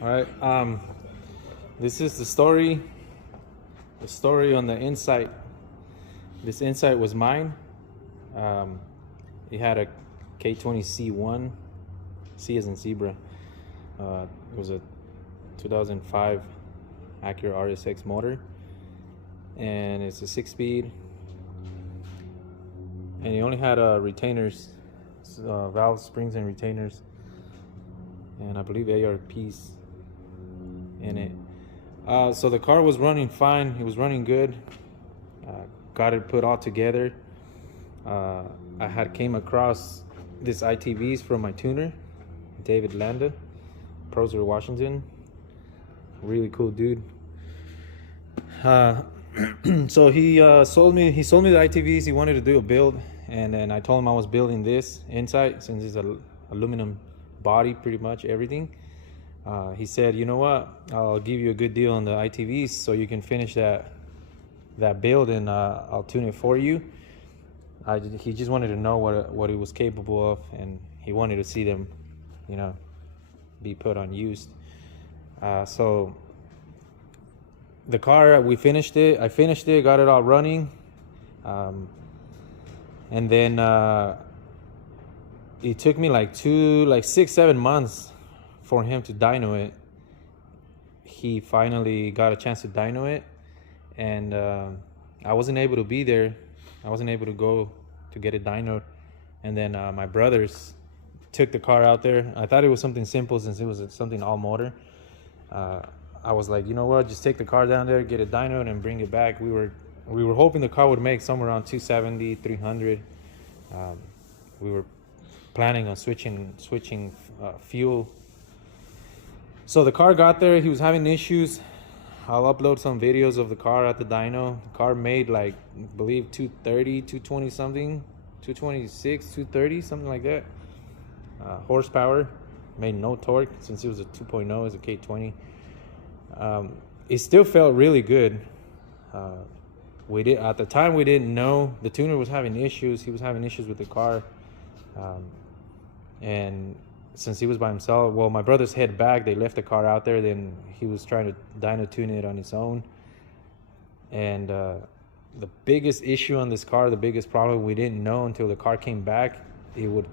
All right. This is the story. The story on the Insight. This Insight was mine. It had a K20C1, C as in zebra. It was a 2005 Acura RSX motor, and it's a 6-speed. And it only had retainers, valve springs and retainers, and I believe ARPs in it. So the car was running fine. It was running good. Got it put all together. I had came across this ITVs from my tuner, David Landa, Prosser, Washington. Really cool dude. So he sold me the ITVs. He wanted to do a build, and then I told him I was building this Insight since it's a aluminum body, pretty much everything. He said, you know what, I'll give you a good deal on the ITVs so you can finish that build, and I'll tune it for you. He just wanted to know what it was capable of, and he wanted to see them, be put on used. So the car, I finished it, got it all running, and then it took me like 6-7 months for him to dyno it. He finally got a chance to dyno it, and I wasn't able to be there. I wasn't able to go to get it dynoed, and then my brothers took the car out there. I thought it was something simple since it was something all motor. I was like, you know what, just take the car down there, get it dynoed, and bring it back. We were hoping the car would make somewhere around 270, 300. We were planning on switching fuel. So the car got there. He was having issues. I'll upload some videos of the car at the dyno. The car made like, I believe 230, 220 something, 226, 230, something like that. Horsepower. Made no torque since it was a 2.0, it's a K20. It still felt really good. At the time we didn't know the tuner was having issues. He was having issues with the car, and since he was by himself, well, my brothers head back. They left the car out there. Then he was trying to dyno tune it on his own. And the biggest issue on this car, the biggest problem we didn't know until the car came back, it would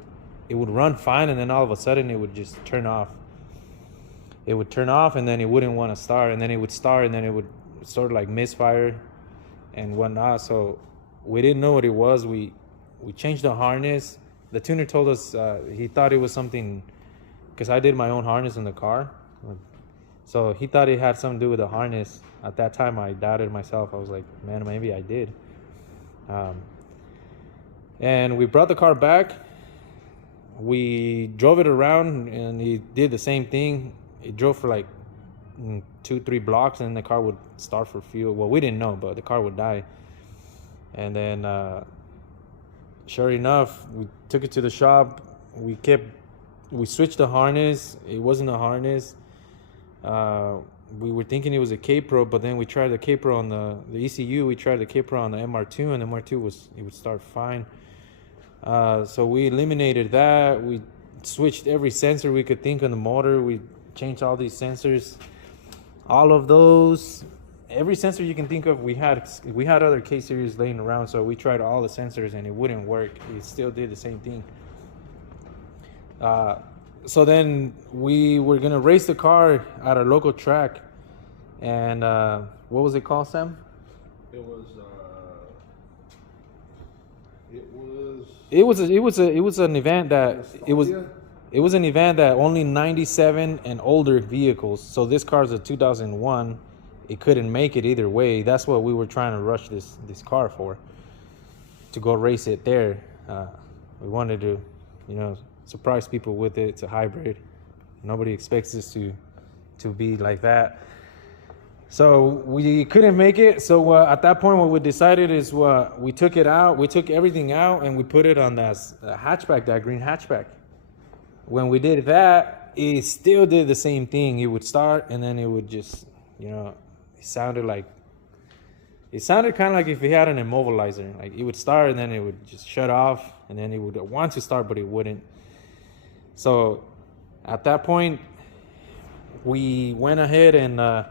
run fine, and then all of a sudden it would just turn off. It would turn off, and then it wouldn't want to start, and then it would start, and then it would sort of like misfire and whatnot. So we didn't know what it was. We changed the harness. The tuner told us he thought it was something, because I did my own harness in the car. So he thought it had something to do with the harness. At that time, I doubted myself. I was like, man, maybe I did. And we brought the car back. We drove it around, and he did the same thing. It drove for like 2-3 blocks, and the car would start for fuel. Well, we didn't know, but the car would die. And then sure enough, we took it to the shop. We switched the harness. It wasn't a harness. We were thinking it was a K-Pro, but then we tried the K-Pro on the ECU. We tried the K-Pro on the MR2, and the MR2 would start fine. So we eliminated that. We switched every sensor we could think on the motor. We changed all these sensors, all of those, every sensor you can think of. We had other K series laying around, so we tried all the sensors and it wouldn't work. It still did the same thing. So then we were gonna race the car at our local track, and what was it called, Sam? It was an event that it was an event that only 97 and older vehicles. So this car's a 2001. It couldn't make it either way. That's what we were trying to rush this car for, to go race it there. We wanted to, surprise people with it. It's a hybrid. Nobody expects this to be like that. So we couldn't make it. So at that point, what we decided is we took it out. We took everything out and we put it on that hatchback, that green hatchback. When we did that, it still did the same thing. It would start, and then it would just, it sounded kind of like if it had an immobilizer. Like it would start, and then it would just shut off, and then it would want to start, but it wouldn't. So at that point, we went ahead and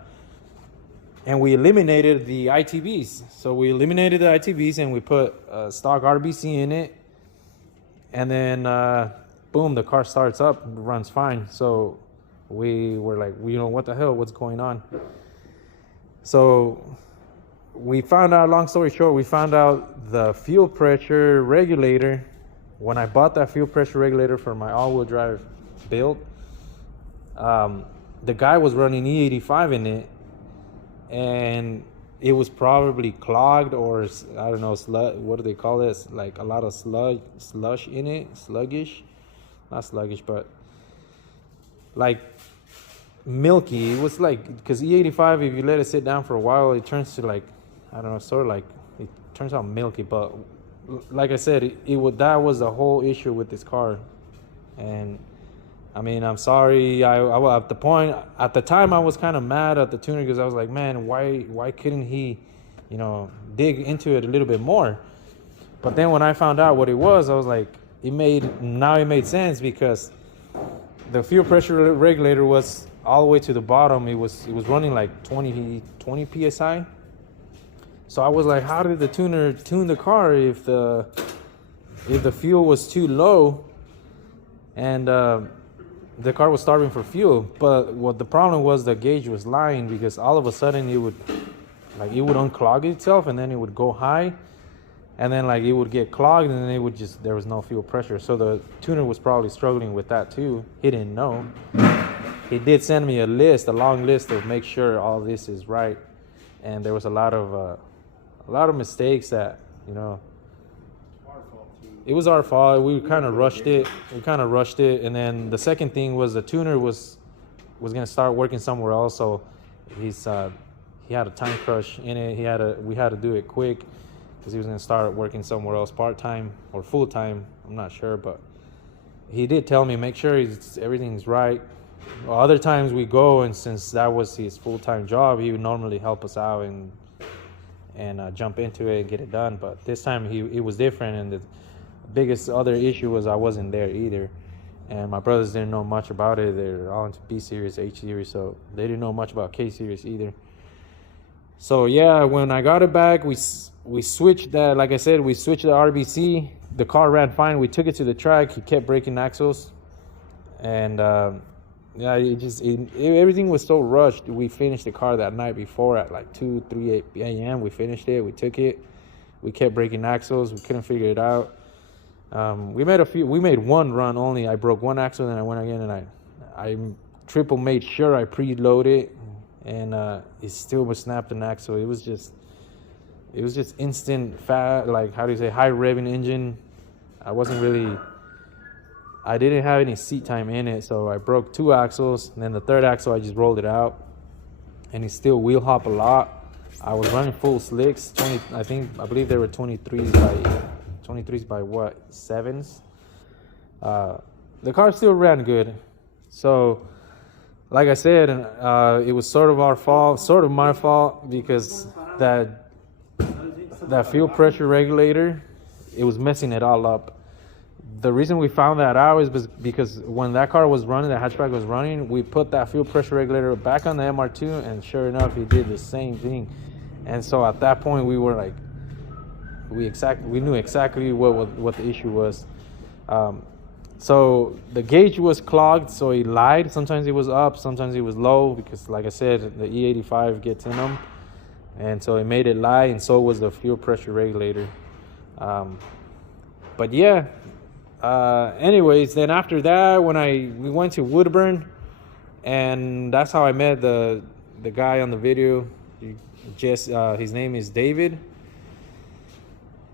we eliminated the ITBs. So we eliminated the ITBs and we put stock RBC in it, and then boom, the car starts up, runs fine. So we were like, what the hell, what's going on? So we found out, long story short, we found out the fuel pressure regulator. When I bought that fuel pressure regulator for my all-wheel drive build, the guy was running E85 in it, and it was probably clogged, or I don't know, what do they call this? Like a lot of slush in it, sluggish, not sluggish, but like milky. It was like, because E85, if you let it sit down for a while, it turns to like, I don't know, sort of like, it turns out milky. But like I said, that was the whole issue with this car. And I mean, I'm sorry. I at the time I was kind of mad at the tuner, because I was like, man, why couldn't he, dig into it a little bit more? But then when I found out what it was, I was like, it made sense, because the fuel pressure regulator was all the way to the bottom. It was running like 20 psi. So I was like, how did the tuner tune the car if the fuel was too low, and the car was starving for fuel? But what the problem was, the gauge was lying, because all of a sudden it would unclog itself, and then it would go high, and then like it would get clogged, and then there was no fuel pressure. So the tuner was probably struggling with that too. He didn't know. He did send me a long list of make sure all this is right, and there was a lot of mistakes that, it was our fault. We kind of rushed it. And then the second thing was the tuner was going to start working somewhere else. So he had a time crunch in it. We had to do it quick, because he was going to start working somewhere else, part-time or full-time. I'm not sure, but he did tell me, make sure everything's right. Well, other times we go, and since that was his full-time job, he would normally help us out and jump into it and get it done. But this time it was different, and the biggest other issue was I wasn't there either, and my brothers didn't know much about it. They're all into B series, H series, so they didn't know much about K series either. So yeah, when I got it back, we switched that. Like I said, we switched the RBC. The car ran fine. We took it to the track. He kept breaking axles, and yeah, everything was so rushed. We finished the car that night before at like 2-3 a.m. We finished it. We took it. We kept breaking axles. We couldn't figure it out. We made one run only. I broke one axle, and I went again, and I triple made sure I preload it, and it still was snapped an axle. It was just instant fat, like, how do you say, high revving engine. I didn't have any seat time in it, so I broke two axles, and then the third axle I just rolled it out, and it still wheel hop a lot. I was running full slicks, I believe they were 23s by what, 7s. The car still ran good. So like I said, it was sort of our fault, sort of my fault, because that fuel pressure regulator, it was messing it all up. The reason we found that out is because when that car was running, the hatchback was running, we put that fuel pressure regulator back on the MR2, and sure enough, it did the same thing. And so at that point, we were like, we knew exactly what the issue was. So the gauge was clogged, so it lied. Sometimes it was up, sometimes it was low, because like I said, the E85 gets in them, and so it made it lie, and so was the fuel pressure regulator. But yeah. Anyways, then after that, we went to Woodburn, and that's how I met the guy on the video. His name is David,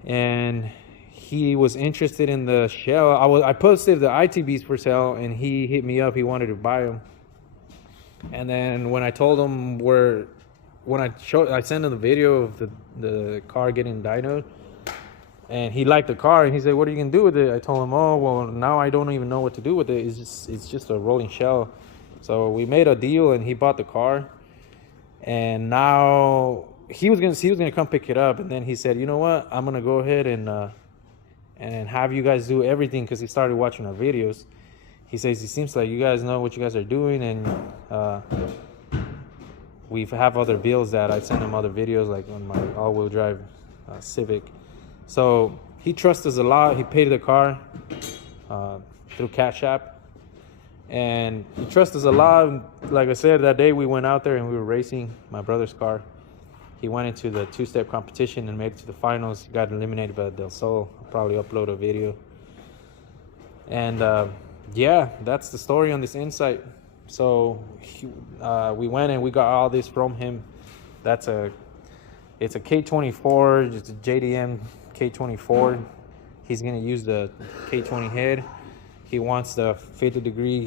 and he was interested in the shell. I posted the ITBs for sale, and he hit me up. He wanted to buy them. And then when I told him I sent him the video of the car getting dynoed, and he liked the car, and he said, what are you gonna do with it? I told him, oh, well, now I don't even know what to do with it. It's just a rolling shell. So we made a deal, and he bought the car, and now he was gonna come pick it up. And then he said, you know what, I'm gonna go ahead and have you guys do everything, because he started watching our videos. he says, it seems like you guys know what you guys are doing, and we have other bills that I send him other videos, like on my all-wheel drive Civic. So he trusts us a lot. He paid the car through Cash App, and he trusts us a lot. Like I said, that day we went out there and we were racing my brother's car. He went into the two-step competition and made it to the finals. He got eliminated by Del Sol. I'll probably upload a video. And yeah, that's the story on this Insight. So we went and we got all this from him. It's a K24, it's a JDM K24. He's gonna use the K20 head. He wants the 50-degree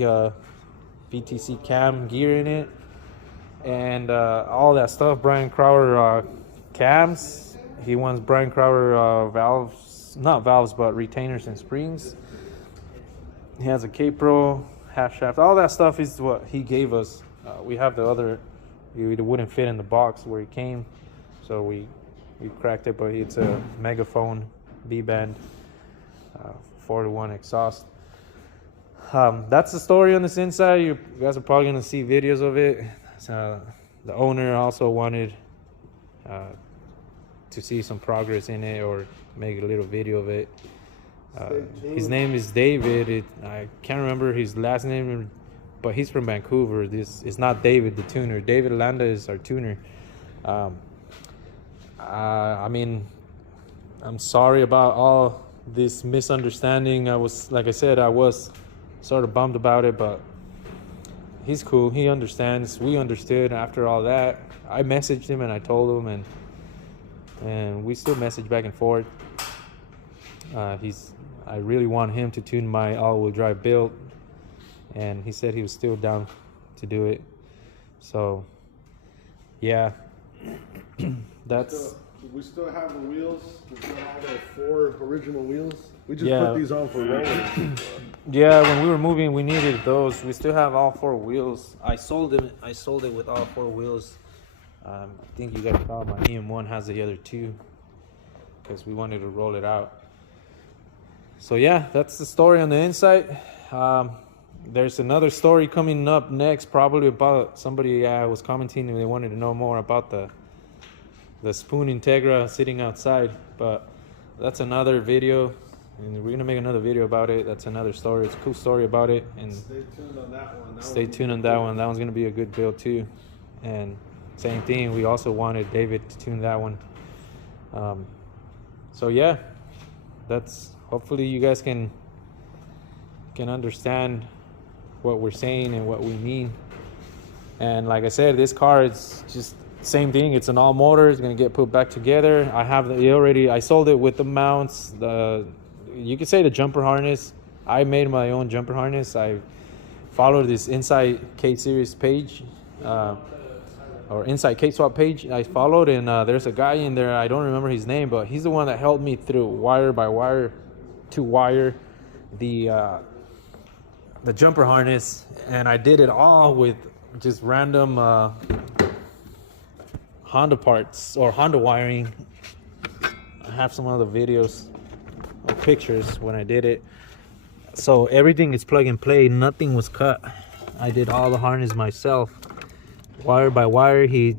VTC cam gear in it, and all that stuff. Brian Crowder cams. He wants Brian Crowder valves, not valves, but retainers and springs. He has a K-Pro half shaft. All that stuff is what he gave us. We have the other. It wouldn't fit in the box where it came, so we cracked it. But it's a Megaphone B-band 4-to-1 exhaust. That's the story on this Insight. You guys are probably gonna see videos of it. The owner also wanted to see some progress in it or make a little video of it. His name is David. I can't remember his last name, but he's from Vancouver. This is not David the tuner. David Landa is our tuner. I mean, I'm sorry about all this misunderstanding. Like I said, I was sort of bummed about it, but he's cool. He understands. We understood after all that. I messaged him and I told him, and we still message back and forth. I really want him to tune my all-wheel drive build, and he said he was still down to do it. So yeah, that's. We still have the wheels. We still have the 4 original wheels. We just put these on for rolling. Yeah, when we were moving, we needed those. We still have all 4 wheels. I sold it with all 4 wheels. I think you guys saw my EM1 has the other 2 because we wanted to roll it out. So yeah, that's the story on the Insight. There's another story coming up next, probably about somebody was commenting and they wanted to know more about the Spoon Integra sitting outside, but that's another video, and we're gonna make another video about it. That's another story. It's a cool story about it, and stay tuned on that one. Stay tuned on that one. That one's gonna be a good build too. And same thing, we also wanted David to tune that one. So yeah, that's hopefully you guys can understand what we're saying and what we mean. And like I said, this car is just same thing. It's an all motor. It's gonna get put back together. I sold it with the mounts. You could say the jumper harness. I made my own jumper harness. I followed this Insight K Series page, or Insight K Swap page. I followed, and there's a guy in there. I don't remember his name, but he's the one that helped me through wire by wire to wire the jumper harness, and I did it all with just random Honda parts or Honda wiring. I have some other videos or pictures when I did it. So everything is plug and play. Nothing was cut. I did all the harness myself, wire by wire. He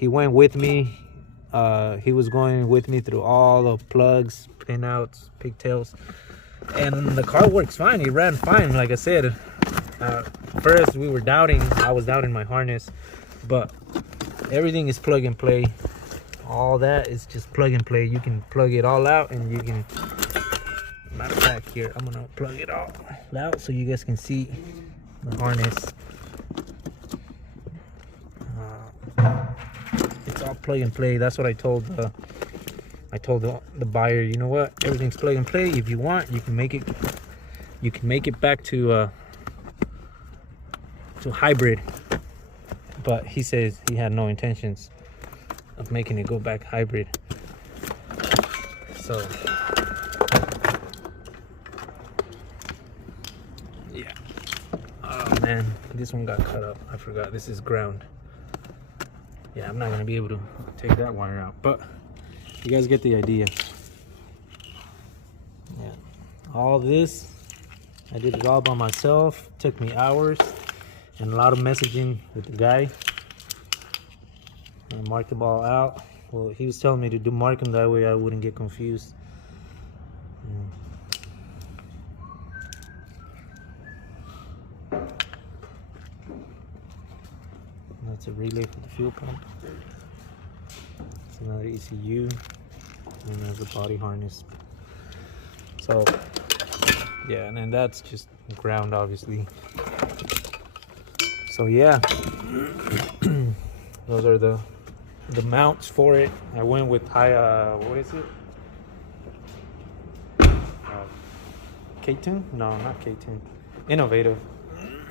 went with me. He was going with me through all the plugs, pinouts, pigtails, and the car works fine. It ran fine. Like I said, first we were doubting. I was doubting my harness, but everything is plug and play. All that is just plug and play. You can plug it all out, and you can. Matter of fact, here I'm gonna plug it all out so you guys can see the harness. It's all plug and play. That's what I told the buyer. You know what? Everything's plug and play. If you want, you can make it. You can make it back to hybrid. But he says he had no intentions of making it go back hybrid. So yeah. Oh man, this one got cut up. I forgot. This is ground. Yeah, I'm not gonna be able to take that wire out, but you guys get the idea. Yeah, all this I did it all by myself. Took me hours and a lot of messaging with the guy. I marked the ball out. Well, he was telling me to mark them that way I wouldn't get confused. That's a relay for the fuel pump. It's another ECU, and there's a body harness. So yeah, and then that's just ground, obviously. So yeah, those are the mounts for it. I went with what is it? K-Tune? No, not K-Tune. Innovative.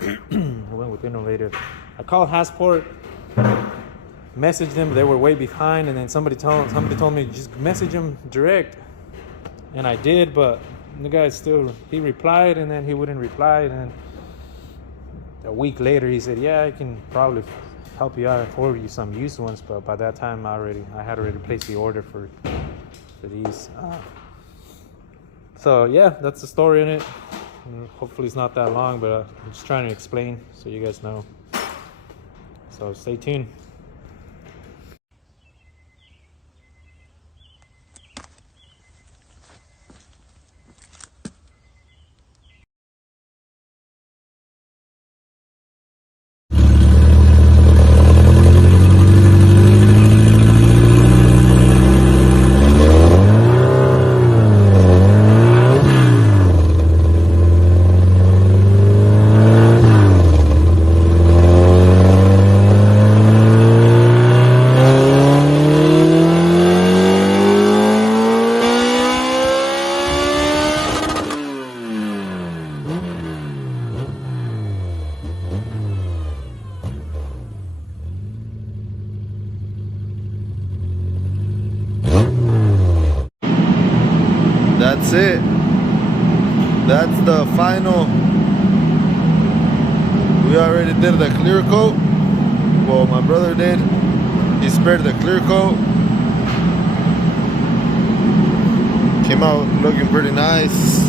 I went with Innovative. I called Hasport, messaged them. They were way behind, and then somebody told me just message them direct, and I did. But the guy he replied, and then he wouldn't reply, and then a week later he said, "Yeah, I can probably help you out and forward you some used ones." But by that time, I had already placed the order for these. So yeah, that's the story in it. Hopefully it's not that long, but I'm just trying to explain so you guys know. So stay tuned. That's it. That's the final. We already did the clear coat. Well, my brother did. He sprayed the clear coat. Came out looking pretty nice.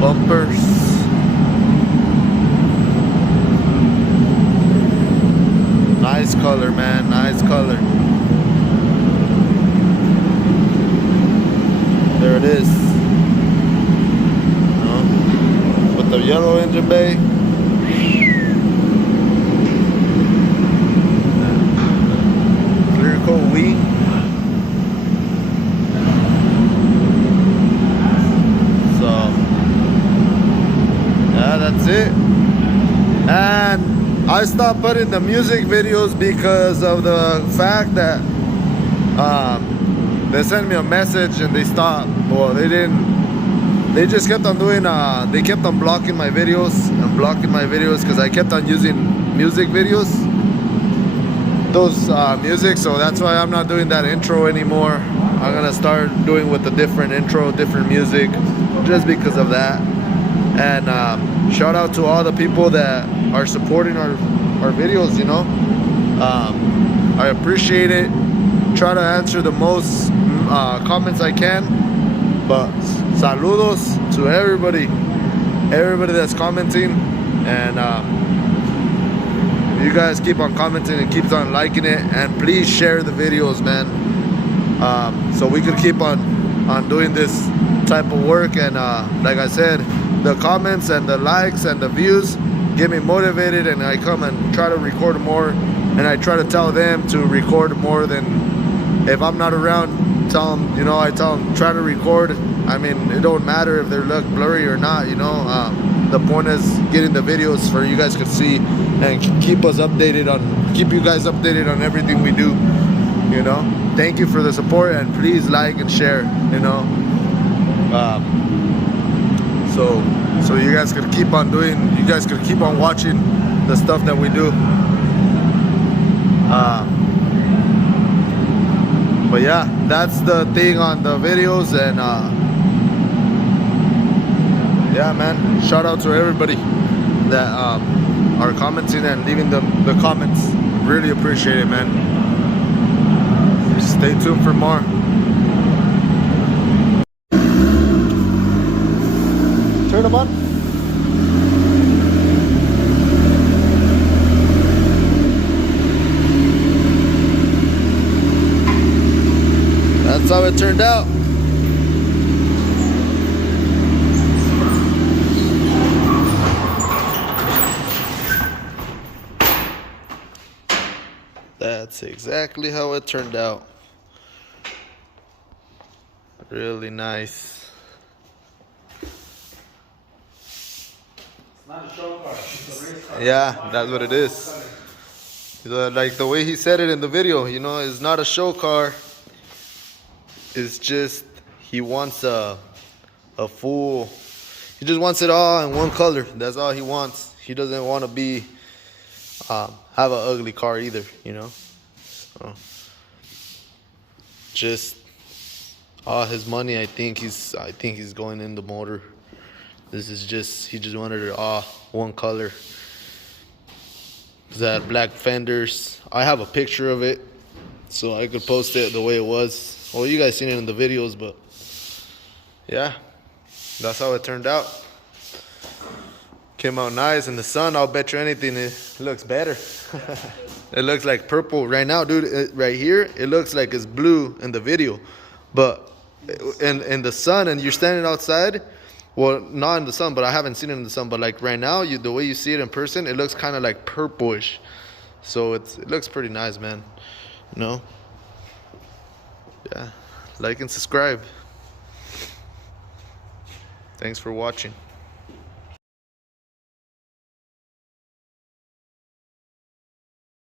Bumpers. Nice color, man. Nice color. There it is. With the yellow engine bay. Clear coat wing. So yeah, that's it. And I stopped putting the music videos because of the fact that they sent me a message and they stopped. Well, they didn't. They just kept on doing. They kept on blocking my videos and blocking my videos because I kept on using music videos. Those music, so that's why I'm not doing that intro anymore. I'm gonna start doing with a different intro, different music, just because of that. And shout out to all the people that are supporting our videos. You know, I appreciate it. Try to answer the most comments I can, but saludos to everybody that's commenting, and you guys keep on commenting and keep on liking it, and please share the videos, man, so we could keep on doing this type of work. And like I said, the comments and the likes and the views get me motivated, and I come and try to record more, and I try to tell them to record more. Than if I'm not around, tell them, you know, I tell them try to record. I mean, it don't matter if they look blurry or not, you know. The point is getting the videos for you guys could see and keep you guys updated on everything we do, you know. Thank you for the support, and please like and share, you know. So you guys could keep on watching the stuff that we do. But yeah, that's the thing on the videos. And yeah, man, shout out to everybody that are commenting and leaving the comments. Really appreciate it, man. Stay tuned for more. Come on. That's how it turned out. That's exactly how it turned out. Really nice. It's not a show car, it's a race car. Yeah, that's what it is. Like the way he said it in the video, you know, it's not a show car. It's just he wants a full. He just wants it all in one color. That's all he wants. He doesn't want to be have an ugly car either, you know. So just all his money, I think he's going in the motor. This is just, he just wanted it all one color. That black fenders. I have a picture of it, so I could post it the way it was. Well, you guys seen it in the videos, but yeah, that's how it turned out. Came out nice in the sun. I'll bet you anything it looks better. It looks like purple right now, dude. Right here, it looks like it's blue in the video, but in the sun, and you're standing outside. Well, not in the sun, but I haven't seen it in the sun. But like right now, the way you see it in person, it looks kind of like purplish. So it looks pretty nice, man. You know? Yeah. Like and subscribe. Thanks for watching.